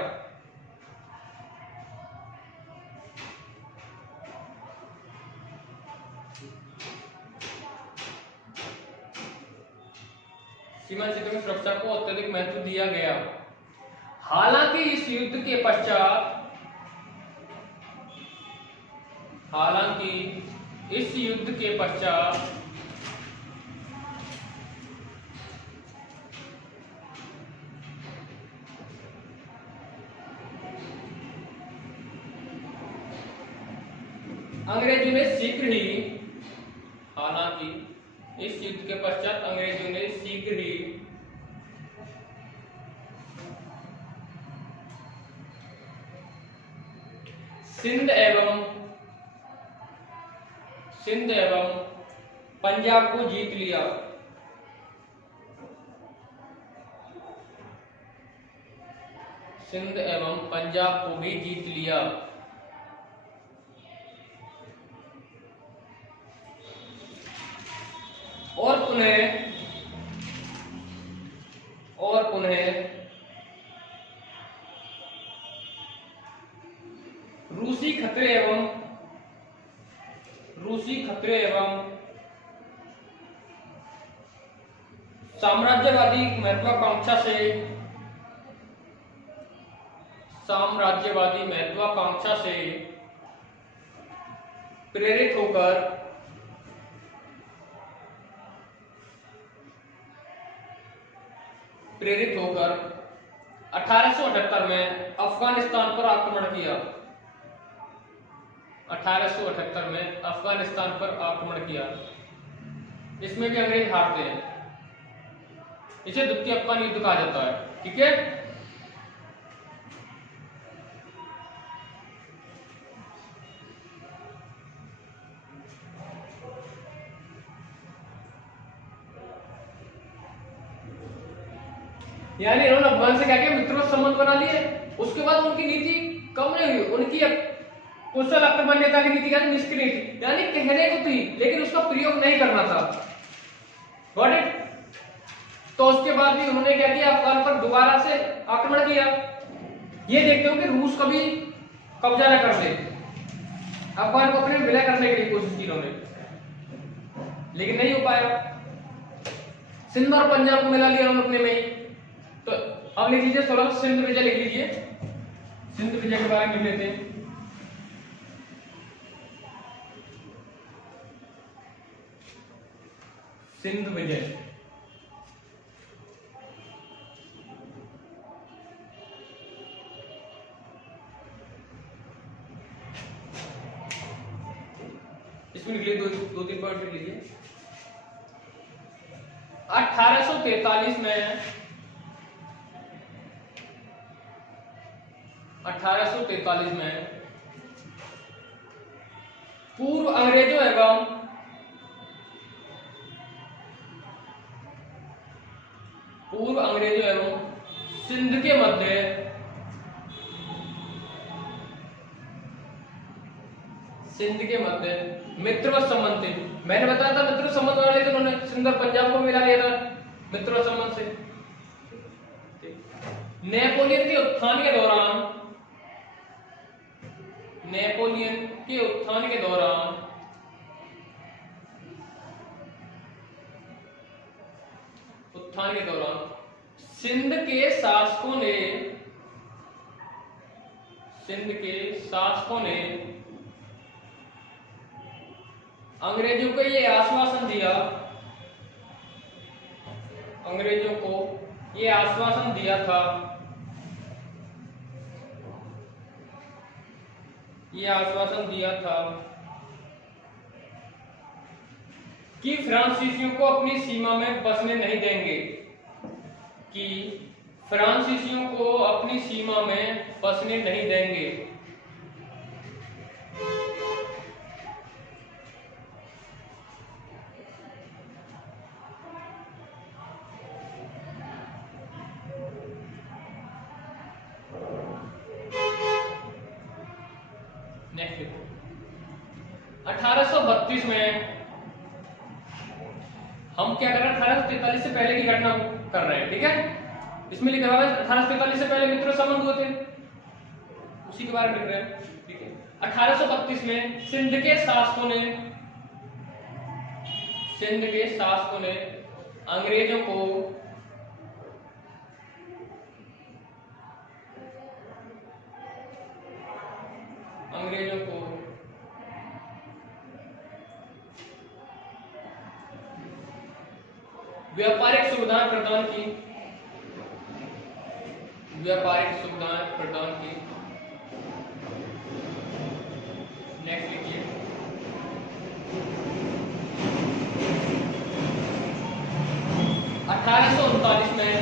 सीमा क्षेत्र में सुरक्षा को अत्यधिक महत्व दिया गया। हालांकि इस युद्ध के पश्चात अंग्रेजों ने शीघ्र ही सिंध एवं पंजाब को जीत लिया। सिंध एवं पंजाब को भी जीत लिया। और पुनः रूसी खतरे एवं साम्राज्यवादी महत्वाकांक्षा से प्रेरित होकर प्रेरित होकर 1878 में अफगानिस्तान पर आक्रमण किया। 1878 में अफगानिस्तान पर आक्रमण किया। इसमें भी अंग्रेज हारते हैं। इसे द्वितीय अफगान युद्ध कहा जाता है। ठीक है, यानी इन्होंने अफगान से क्या किया, मित्रवत संबंध बना लिए। उसके बाद उनकी नीति कम नहीं हुई, उनकी कुशल आक्रमण नेता की नीति क्या थी, निष्क्रिय थी, यानी कहने को थी लेकिन उसका प्रयोग नहीं करना था। Got it. तो उसके बाद भी उन्होंने क्या किया, अफगान पर दोबारा से आक्रमण किया। ये देखते हो कि रूस कभी कब्जा न कर ले, अफगान को अपने विलय करने के लिए कोशिश की उन्होंने, लेकिन नहीं हो पाया। सिंध और पंजाब को मिला लिया उन्होंने अपने में ही। तो अब लिख लीजिए, थोड़ा सिंध विजय लिख लीजिए। सिंध विजय के बारे में लिख लेते हैं। सिंध विजय, इसमें लिख लीजिए, दो तीन पॉइंट लिख लीजिए। 1843 में 1843 में पूर्व अंग्रेजों एवं सिंध के मध्य मित्रवत संबंध थे। मैंने बताया था मित्रवत संबंध वाले थे, उन्होंने सिंध और पंजाब को मिला लिया था मित्रवत संबंध से। नेपोलियन के उत्थान के दौरान सिंध के शासकों ने अंग्रेजों को ये आश्वासन दिया था कि फ्रांसीसियों को अपनी सीमा में बसने नहीं देंगे, नेक्स्ट 1832 में हम क्या कर रहे हैं, 1843 से पहले की घटना कर रहे हैं। ठीक है, इसमें लिखा हुआ है 1843 से पहले मित्र संबंध हुए थे, उसी के बारे में लिख रहे हैं। ठीक है, 1832 में सिंध के शासकों ने अंग्रेजों को व्यापारिक सुविधाएं प्रदान की। नेक्स्ट लिखिए, 1839 में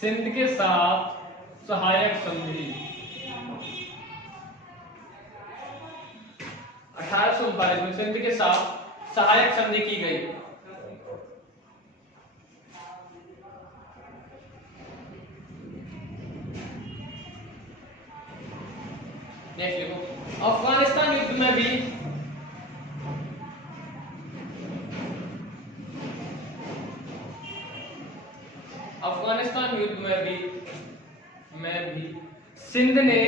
सिंध के साथ सहायक संधि 1839 में सिंध के साथ सहायक संधि की गई। नेक्स्ट देखो, अफगानिस्तान युद्ध में भी सिंध ने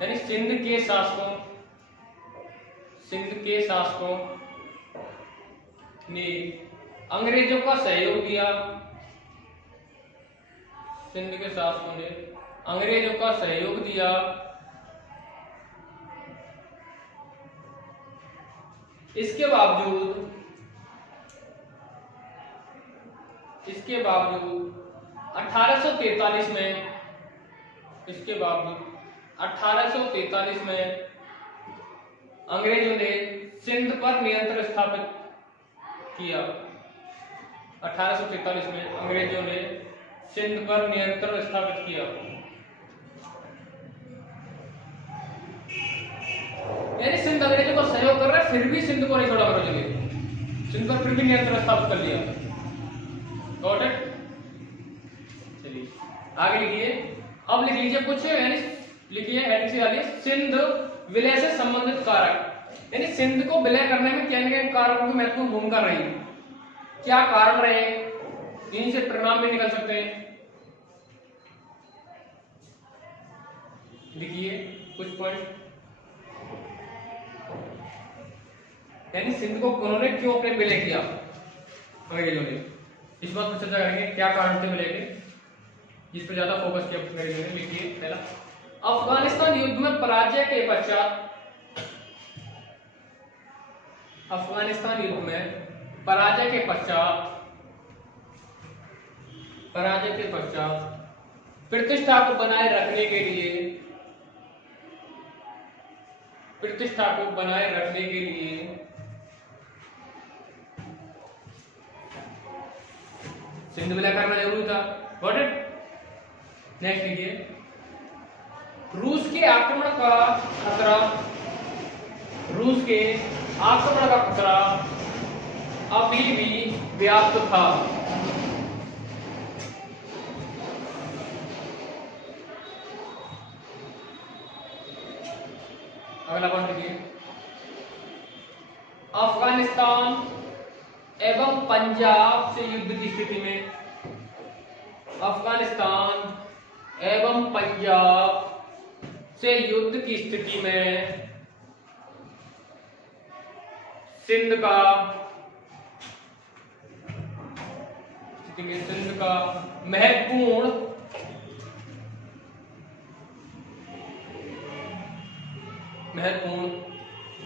यानी सिंध के शासकों सिंध के शासकों ने अंग्रेजों का सहयोग दिया। सिंध के शासकों ने अंग्रेजों का सहयोग दिया। इसके बावजूद 1843 में 1843 में अंग्रेजों ने सिंध पर नियंत्रण स्थापित किया। 1843 में अंग्रेजों ने सिंध पर नियंत्रण स्थापित किया। यानी सिंध अंग्रेजों का सहयोग कर रहा है, फिर भी सिंध को नहीं छोड़ा अंग्रेजों ने, सिंध पर फिर भी नियंत्रण स्थापित कर लिया। Got it? चलिए आगे लिखिए। अब लिख लीजिए कुछ, यानी लिखिए हेडिंग वाली सिंध विलय से संबंधित कारक, यानी सिंध को विलय करने में किन किन कारकों की महत्वपूर्ण भूमिका रही, क्या कारण रहे, इन्हीं से परिणाम भी निकल सकते हैं। लिखिए कुछ पॉइंट, यानी सिंध को उन्होंने क्यों अपने विलय किया अंग्रेजों ने, इस बात पर चर्चा करेंगे। क्या कारण थे विलय के, जिस पर ज्यादा फोकस किया अंग्रेजों ने। लिखिए पहला, अफगानिस्तान युद्ध में पराजय के पश्चात, अफगानिस्तान युद्ध में पराजय के पश्चात प्रतिष्ठा को बनाए रखने के लिए सिंध विलय करना जरूरी था। Got it? नेक्स्ट लिखिए, रूस के आक्रमण का खतरा अभी भी व्याप्त था। अगला पॉइंट लिखिए, अफगानिस्तान एवं पंजाब से युद्ध की स्थिति में, अफगानिस्तान एवं पंजाब से युद्ध की स्थिति में सिंध का महत्वपूर्ण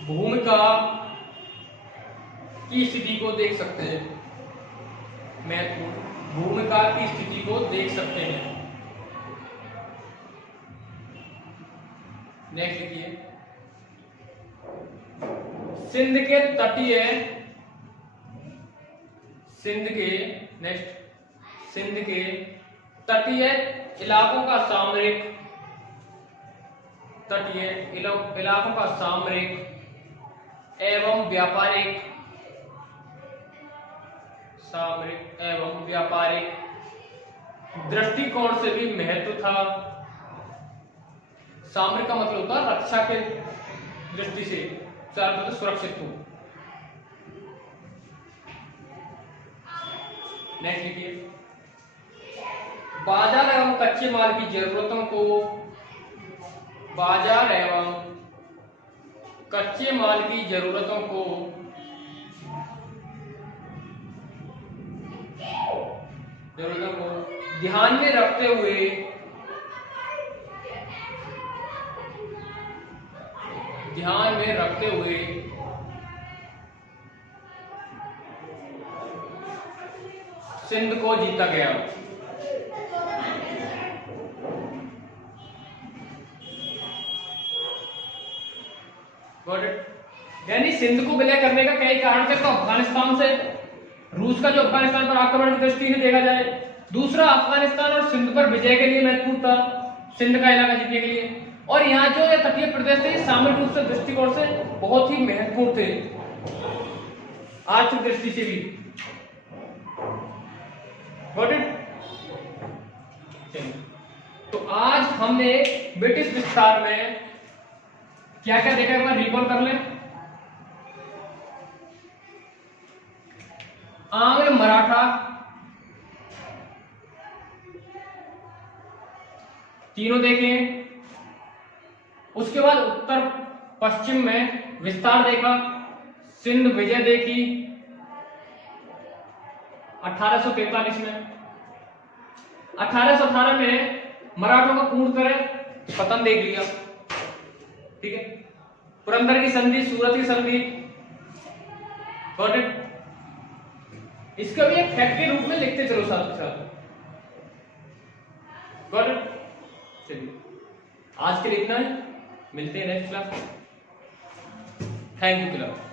भूमिका की स्थिति को देख सकते हैं। महत्वपूर्ण भूमिका की स्थिति को देख सकते हैं। नेक्स्ट लिखिए, सिंध के तटीय इलाकों का सामरिक एवं व्यापारिक दृष्टिकोण से भी महत्व था। सामरिक का मतलब होता है रक्षा के दृष्टि से, चारों तरफ सुरक्षित हो। नेक्स्ट लिखिए, बाजार एवं कच्चे माल की जरूरतों को ध्यान में रखते हुए सिंध को जीता गया। यानी सिंध को विलय करने का कई कारण थे। तो अफगानिस्तान से, रूस का जो अफगानिस्तान पर आक्रमण की दृष्टि से देखा जाए, दूसरा अफगानिस्तान और सिंध पर विजय के लिए महत्वपूर्ण था, सिंध का इलाका जीतने के लिए। और यहाँ जो ये तटीय प्रदेश थे सामरिक रूप से दृष्टिकोण से बहुत ही महत्वपूर्ण थे, आर्थिक दृष्टि से भी। Got it? तो आज हमने ब्रिटिश विस्तार में क्या क्या देखा, एक बार रिकॉल कर लें। आंग्ल मराठा तीनों देखे। उसके बाद उत्तर पश्चिम में विस्तार देखा, सिंध विजय देखी 1843 में। 1818 में मराठों का पूर्ण तरह पतन देख लिया, ठीक है। पुरंदर की संधि, सूरत की संधि, गॉट इट। इसका भी एक फैक्ट के रूप में लिखते चलो साथ साथ, गॉट इट। चलिए आज के लिए इतना ही, मिलते हैं next class. Thank you class.